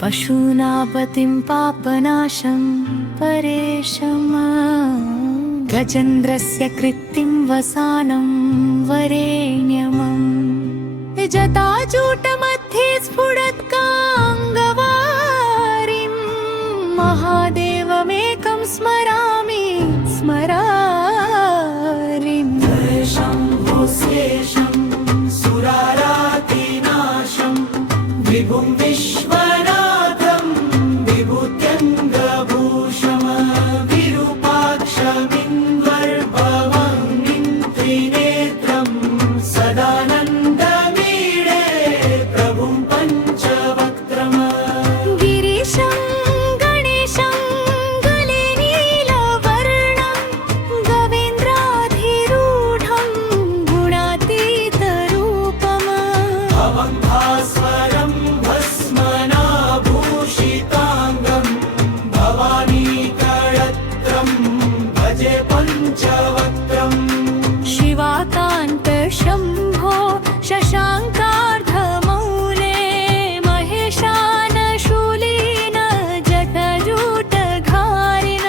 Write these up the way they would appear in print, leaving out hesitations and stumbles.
पशूनापतिं पापनाशं परेशम् गजेन्द्रस्य कृत्तिं वसानं वरेण्यमम् जटाजूटमध्ये स्फुरत्काङ्गवारिं महादेवमेकं स्मरामि स्मरारिम् शम्भो शेषं सुरारातिनाशं विभुं विश्वनाथं विभूत्यङ्गभूषम् विरूपाक्षमिन्वर्भवं त्रिनेत्रं सदानन्दमीडे प्रभुं पञ्चवक्त्रम् गिरीशं गणेशं गले नीलवर्णं गवेन्द्राधिरूढं गुणातीतरूपम् अवङ्घास्वरं भस्मनाभूषिताङ्गं भवानीकळत्रं भजे पञ्चवक्त्रम् शिवाकान्त शम्भो शशाङ्कार्धमौले महेशानशूलिन जटजूटधारिण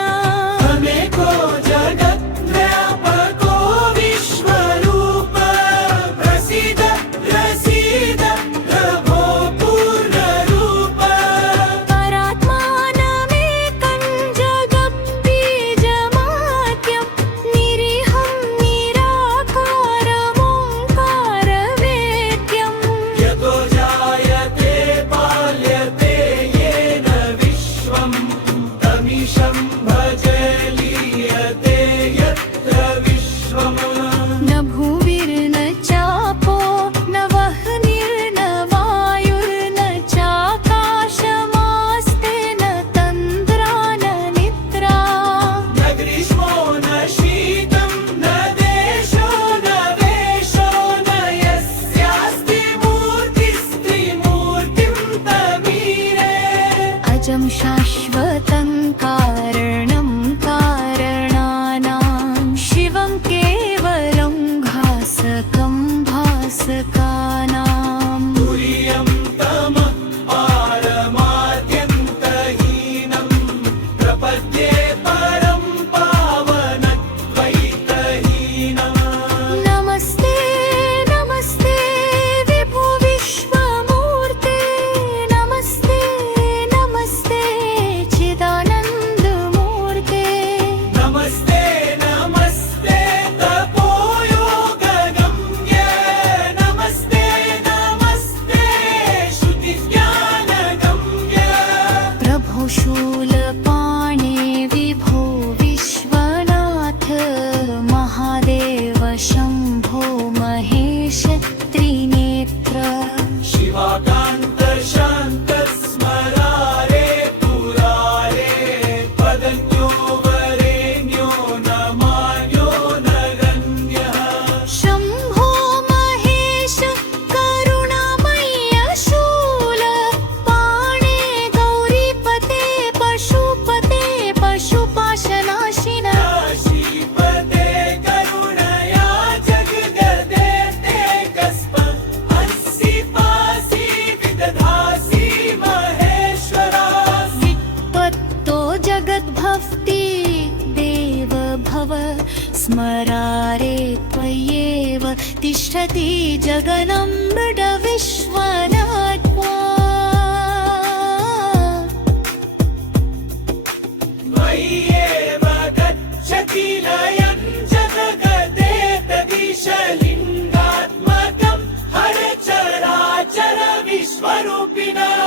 त्वमेको जगद्व्यापको विश्वरूप प्रसीद प्रसीद प्रभो पूर्णरूप परात्मानमेकं जगद्बीजमाद्यं निरीहं निराकारमोङ्कारवेद्यम् यतो जायते पाल्यते येन विश्वं तमीशं भजे लीयते यत्र विश्वम् न भुविर्न चापो न वह्निर्न वायुर्न चाकाशमास्ते न तन्द्रा न निद्रा न ग्रीष्मो न शीतं न देशो न वेशो न यस्यास्ति मूर्तिस्त्रिमूर्तिं तमीरे अजं शाश्वतं कारणं कारणानां शिवं केवलं भासकं भासकानां तुर्यं तमः पारमाद्यन्तहीनं प्रपद्ये परं पावनद्वैतहीनम् नमस्ते नमस्ते विभो विश्वमूर्ते नमस्ते नमस्ते चिदानन्दमूर्ते नमस्ते नमस्ते तपोयोगगम्य नमस्ते नमस्ते श्रुतिज्ञानगम्य प्रभो शूलपाणे विभो विश्वनाथ महादेव शम्भो महेश त्रिनेत्र शिवाकान्त शान्त स्मरारे पुरारे पदन्यो वरेण्यो न मान्यो न गण्यः शम्भो महेश करुणामय्य शूल पाणे गौरीपते पशुपते पशुपाशनाशिन काशीपते करुणया जगददेते कस्म हंसि पासि विदधासि महेश्वरा वित्वत्तो जगद्भक्ति देव भव स्मरारे त्वय्येव तिष्ठति जगदम्बिड विश्वनात्मा मय्येव गच्छति लयं जगदेतदीशलिङ्गात्मकं हर चराचर विश्वरूपिणः